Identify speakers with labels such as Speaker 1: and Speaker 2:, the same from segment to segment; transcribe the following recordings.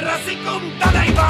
Speaker 1: ரசிக்கும் தலைவா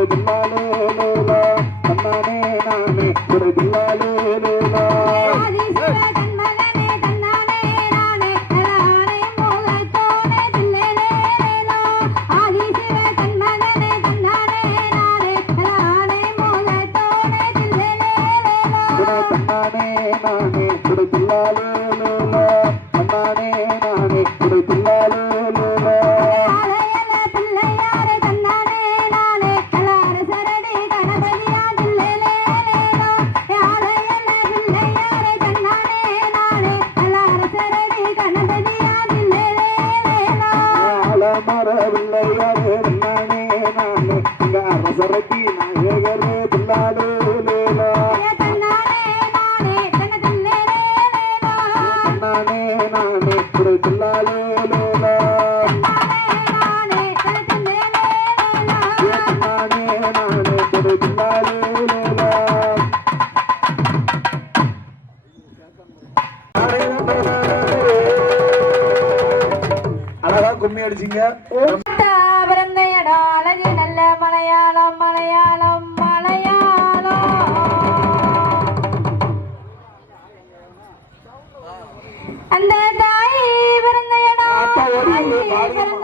Speaker 2: குறைவில்லாலே லேலா தன்னானே நானே குறைவில்லாலே கும்மி அடிச்சிங்க.
Speaker 3: நல்ல மலையாளம் மலையாளம் மலையாளம். அந்த தாய் பிறந்த இடம்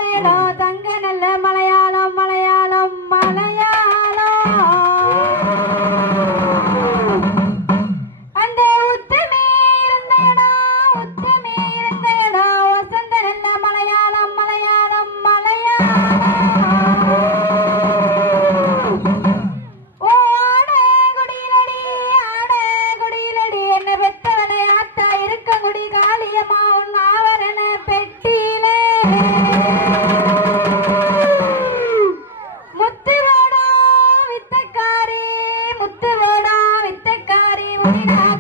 Speaker 3: Thank you.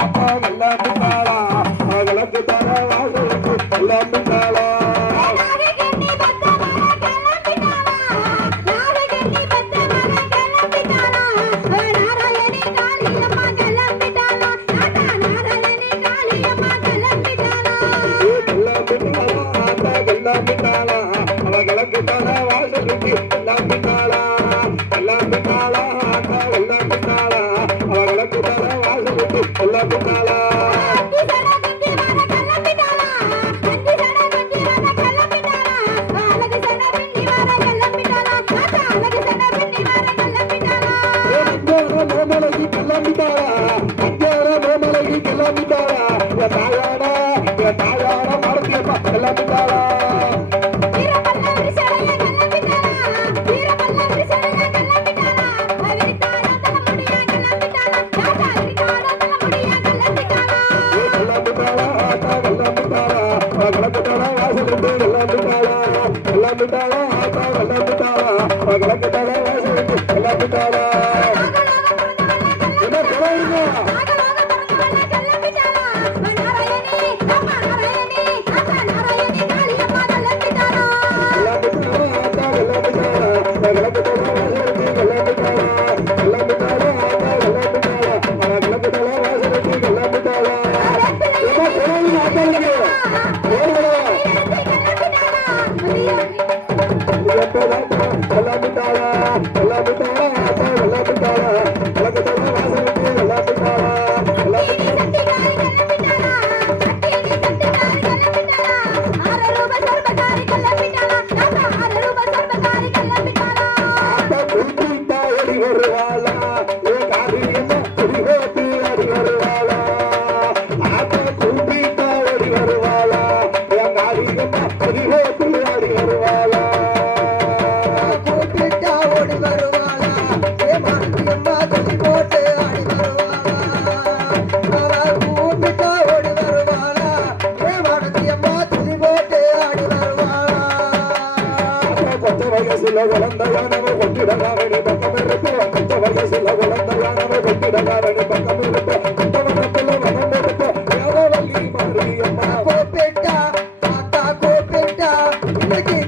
Speaker 2: அப்பா வல்ல புத்தா விட்டாளா ஆட்டா எல்லாம் விட்டாளா எல்லாம் விட்டாளா
Speaker 3: Vamos!
Speaker 4: make it.